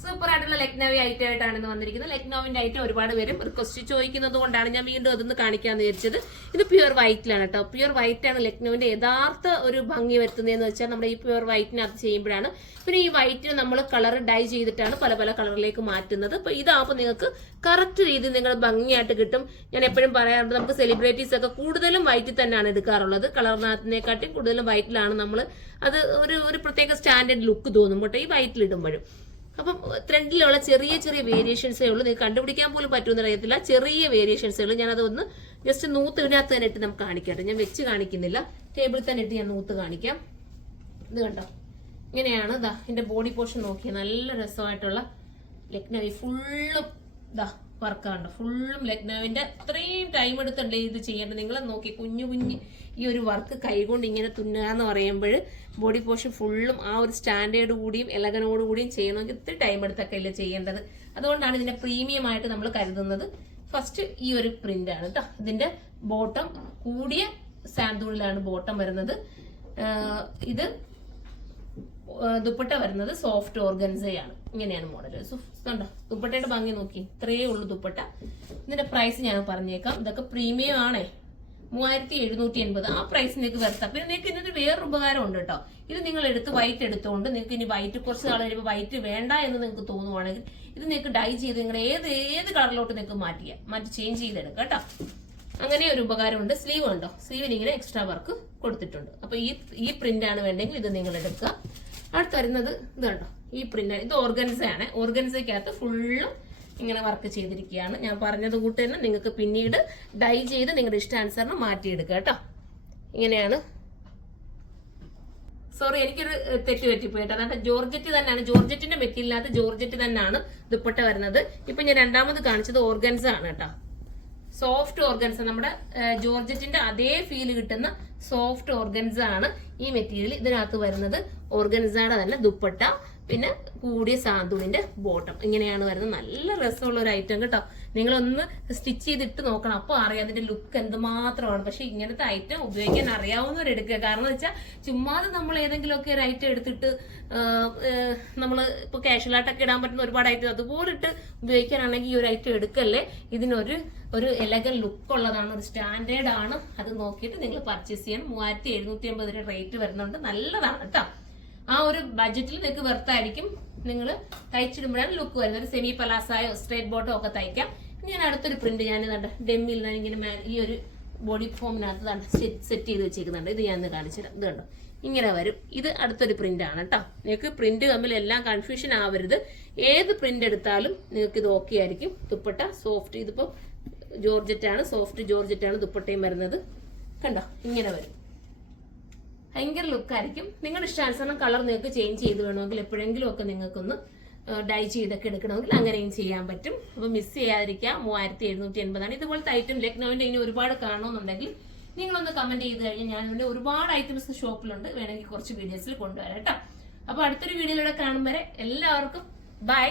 Super ആയിട്ടുള്ള Lucknowi item ആയിട്ടാണ് ഇന്ന് വന്നിരിക്കുന്നത്. ലക്നൌവിന്റെ ഐറ്റം ഒരുപാട് പേരും റിക്വസ്റ്റ് ചോദിക്കുന്നത് കൊണ്ടാണ് ഞാൻ വീണ്ടും അതൊന്ന് കാണിക്കാന്ന് വിചാരിച്ചത്. ഇത് പ്യുവർ വൈറ്റിലാണ് കേട്ടോ. പ്യുവർ വൈറ്റ് ആണ് ലക്നൌവിന്റെ യഥാർത്ഥ ഒരു ഭംഗി വരുത്തുന്നതെന്ന് വെച്ചാൽ നമ്മുടെ ഈ പ്യുവർ വൈറ്റിനകത്ത് ചെയ്യുമ്പോഴാണ്. പിന്നെ ഈ വൈറ്റിന് നമ്മൾ കളർ ഡൈ ചെയ്തിട്ടാണ് പല പല കളറിലേക്ക് മാറ്റുന്നത്. അപ്പൊ ഇതാകുമ്പോൾ നിങ്ങൾക്ക് കറക്റ്റ് രീതിയിൽ നിങ്ങൾ ഭംഗിയായിട്ട് കിട്ടും. ഞാൻ എപ്പോഴും പറയാറുണ്ട്, നമുക്ക് സെലിബ്രിറ്റീസ് ഒക്കെ കൂടുതലും വൈറ്റിൽ തന്നെയാണ് എടുക്കാറുള്ളത്. കളറിനകത്തിനെക്കാട്ടും കൂടുതലും വൈറ്റിലാണ് നമ്മൾ അത് ഒരു പ്രത്യേക സ്റ്റാൻഡേർഡ് ലുക്ക് തോന്നും കേട്ടോ ഈ വൈറ്റിൽ ഇടുമ്പോഴും. അപ്പം ട്രെൻഡിലുള്ള ചെറിയ ചെറിയ വേരിയേഷൻസേ ഉള്ളൂ. നിങ്ങൾക്ക് കണ്ടുപിടിക്കാൻ പോലും പറ്റുമെന്ന് അറിയത്തില്ല. ചെറിയ വേരിയേഷൻസേ ഉള്ളൂ. ഞാനത് ഒന്ന് ജസ്റ്റ് നൂത്തിനകത്ത് തന്നെ ഇട്ട് നമുക്ക് കാണിക്കാം. ഞാൻ വെച്ച് കാണിക്കുന്നില്ല, ടേബിളിൽ തന്നെ ഇട്ട് ഞാൻ നൂത്ത് കാണിക്കാം. ഇത് കണ്ടോ, ഇങ്ങനെയാണ്. ഇതാ എന്റെ ബോഡി പോർഷൻ നോക്കിയ നല്ല രസമായിട്ടുള്ള ലക്നൌവി ഫുള്ളും ഇതാ വർക്കാണ്. ഫുള്ളും ലക്നൌവിന്റെ അത്രയും ടൈം എടുത്തുണ്ട് ഇത് ചെയ്യേണ്ടത്. നിങ്ങൾ നോക്കി കുഞ്ഞു ഈ ഒരു വർക്ക് കൈകൊണ്ട് ഇങ്ങനെ തുന്നുക എന്ന് പറയുമ്പോൾ ബോഡി പോർഷൻ ഫുള്ളും ആ ഒരു സ്റ്റാൻഡേർഡ് കൂടിയും എലഗനോട് കൂടിയും ചെയ്യണമെങ്കിൽ ഇത്തിരി ടൈം എടുത്തൊക്കെ അല്ലേ ചെയ്യേണ്ടത്. അതുകൊണ്ടാണ് ഇതിന്റെ പ്രീമിയം ആയിട്ട് നമ്മൾ കരുതുന്നത്. ഫസ്റ്റ് ഈ ഒരു പ്രിന്റ് ആണ് കേട്ടോ. ഇതിന്റെ ബോട്ടം കൂടിയ സാൻഡൂണിലാണ് ബോട്ടം വരുന്നത്. ഇത് ദുപ്പട്ട വരുന്നത് സോഫ്റ്റ് ഓർഗൻസയാണ്. ഇങ്ങനെയാണ് മോഡൽ. കണ്ടോ ദുപ്പട്ടയുടെ ഭംഗി നോക്കി, ഇത്രയേ ഉള്ളൂ ദുപ്പട്ട. ഇതിന്റെ പ്രൈസ് ഞാൻ പറഞ്ഞേക്കാം. ഇതൊക്കെ പ്രീമിയം ആണേ, 3780. ആ പ്രൈസ് നിങ്ങൾക്ക് വരുത്താം. പിന്നെ നിങ്ങൾക്ക് ഇതിനൊരു വേറൊരു ഉപകാരം ഉണ്ട് കേട്ടോ. ഇത് നിങ്ങൾ എടുത്ത് വൈറ്റ് എടുത്തുകൊണ്ട് നിങ്ങൾക്ക് ഇനി വൈറ്റ് കുറച്ച് നാൾ കഴിയുമ്പോൾ വൈറ്റ് വേണ്ട എന്ന് നിങ്ങൾക്ക് തോന്നുവാണെങ്കിൽ ഇത് നിങ്ങൾക്ക് ഡൈ ചെയ്ത് നിങ്ങൾ ഏത് കളറിലോട്ട് നിങ്ങൾക്ക് മാറ്റി ചേഞ്ച് ചെയ്തെടുക്കാം കേട്ടോ. അങ്ങനെ ഒരു ഉപകാരമുണ്ട്. സ്ലീവ് ഉണ്ടോ, സ്ലീവിന് ഇങ്ങനെ എക്സ്ട്രാ വർക്ക് കൊടുത്തിട്ടുണ്ട്. അപ്പൊ ഈ പ്രിന്റ് ആണ് വേണ്ടെങ്കിൽ ഇത് നിങ്ങൾ എടുക്കുക. അടുത്ത് വരുന്നത് ഇത് കണ്ടോ, ഈ പ്രിന്റ്. ഇത് ഓർഗൻസയാണ്. ഓർഗൻസയ്ക്കകത്ത് ഫുള്ളും ഇങ്ങനെ വർക്ക് ചെയ്തിരിക്കുകയാണ്. ഞാൻ പറഞ്ഞത് കൂട്ട് തന്നെ നിങ്ങൾക്ക് പിന്നീട് ഡൈ ചെയ്ത് നിങ്ങളുടെ ഇഷ്ടാനുസരണം മാറ്റിയെടുക്കുക കേട്ടോ. ഇങ്ങനെയാണ്. സോറി, എനിക്കൊരു തെറ്റ് പറ്റിപ്പോയി കേട്ടോ. അതായത് ജോർജറ്റ് തന്നെയാണ്, ജോർജറ്റിന്റെ മെറ്റീരിയലിനകത്ത് ജോർജറ്റ് തന്നെയാണ് ദുപ്പട്ട വരുന്നത്. ഇപ്പൊ ഞാൻ രണ്ടാമത് കാണിച്ചത് ഓർഗൻസ ആണ് കേട്ടോ. സോഫ്റ്റ് ഓർഗൻസ, നമ്മുടെ ജോർജറ്റിന്റെ അതേ ഫീൽ കിട്ടുന്ന സോഫ്റ്റ് ഓർഗൻസ ആണ് ഈ മെറ്റീരിയൽ. ഇതിനകത്ത് വരുന്നത് ഓർഗൻസയുടെ തന്നെ ദുപ്പട്ട, പിന്നെ കൂടിയ സാന്തുണിന്റെ ബോട്ടം. ഇങ്ങനെയാണ് വരുന്നത്. നല്ല രസമുള്ള ഒരു ഐറ്റം കേട്ടോ. നിങ്ങളൊന്ന് സ്റ്റിച്ച് ചെയ്തിട്ട് നോക്കണം, അപ്പൊ അറിയാം അതിന്റെ ലുക്ക് എന്തുമാത്രമാണ്. പക്ഷെ ഇങ്ങനത്തെ ഐറ്റം ഉപയോഗിക്കാൻ അറിയാവുന്നവരെടുക്കുക. കാരണം വെച്ചാൽ ചുമ്മാതെ നമ്മൾ ഏതെങ്കിലുമൊക്കെ ഒരു ഐറ്റം എടുത്തിട്ട് നമ്മൾ ഇപ്പൊ കാഷ്വലായിട്ടൊക്കെ ഇടാൻ പറ്റുന്ന ഒരുപാട് ഐറ്റം അതുപോലെ ഇട്ട് ഉപയോഗിക്കാനാണെങ്കിൽ ഈ ഒരു ഐറ്റം എടുക്കല്ലേ. ഇതിനൊരു എലഗൻ ലുക്ക് ഉള്ളതാണ്, ഒരു സ്റ്റാൻഡേർഡ് ആണ്. അത് നോക്കിയിട്ട് നിങ്ങൾ പർച്ചേസ് ചെയ്യണം. 3750 റേറ്റ് വരുന്നുണ്ട്. നല്ലതാണ് കേട്ടോ. ആ ഒരു ബഡ്ജറ്റിൽ നിങ്ങൾക്ക് വെർത്തായിരിക്കും. നിങ്ങൾ തയ്ച്ചിടുമ്പോഴാണ് ലുക്ക് വരുന്നത്. ഒരു സെമി പലാസായോ സ്ട്രേറ്റ് ബോട്ടോ ഒക്കെ തയ്ക്കാം. ഞാൻ അടുത്തൊരു പ്രിന്റ് ഞാൻ ഡെമ്മിൽ ഇങ്ങനെ ഈ ഒരു ബോഡി ഫോമിനകത്ത് സെറ്റ് ചെയ്ത് വെച്ചേക്കുന്നുണ്ട്. ഇത് ഞാൻ കാണിച്ചിട്ട് ഇത് കണ്ടോ, ഇങ്ങനെ വരും. ഇത് അടുത്തൊരു പ്രിന്റ് ആണ് കേട്ടോ. നിങ്ങൾക്ക് പ്രിന്റ് തമ്മിൽ എല്ലാം കൺഫ്യൂഷൻ ആവരുത്. ഏത് പ്രിന്റ് എടുത്താലും നിങ്ങൾക്ക് ഇത് ഓക്കെ ആയിരിക്കും. ദുപ്പട്ട സോഫ്റ്റ്, ഇതിപ്പോ ജോർജറ്റ് ആണ്, സോഫ്റ്റ് ജോർജറ്റ് ആണ് ദുപ്പട്ടയും വരുന്നത്. കണ്ടോ ഇങ്ങനെ വരും. ഭയങ്കര ലുക്കായിരിക്കും. നിങ്ങളുടെ ഇഷ്ടാനുസരണം കളർ നിങ്ങൾക്ക് ചേഞ്ച് ചെയ്ത് വേണമെങ്കിൽ എപ്പോഴെങ്കിലും ഒക്കെ നിങ്ങൾക്കൊന്ന് ഡൈ ചെയ്തൊക്കെ എടുക്കണമെങ്കിൽ അങ്ങനെയും ചെയ്യാൻ പറ്റും. അപ്പൊ മിസ് ചെയ്യാതിരിക്കുക. 3780 ഇതുപോലത്തെ ഐറ്റം ലക്നൌവിന്റെ ഇനി ഒരുപാട് കാണണമെന്നുണ്ടെങ്കിൽ നിങ്ങളൊന്ന് കമന്റ് ചെയ്ത് കഴിഞ്ഞാൽ ഞാനിവിടെ ഒരുപാട് ഐറ്റംസ് ഷോപ്പിലുണ്ട്. വേണമെങ്കിൽ കുറച്ച് വീഡിയോസിൽ കൊണ്ടുവരാം കേട്ടോ. അപ്പൊ അടുത്തൊരു വീഡിയോയിലൂടെ കാണും വരെ എല്ലാവർക്കും ബൈ.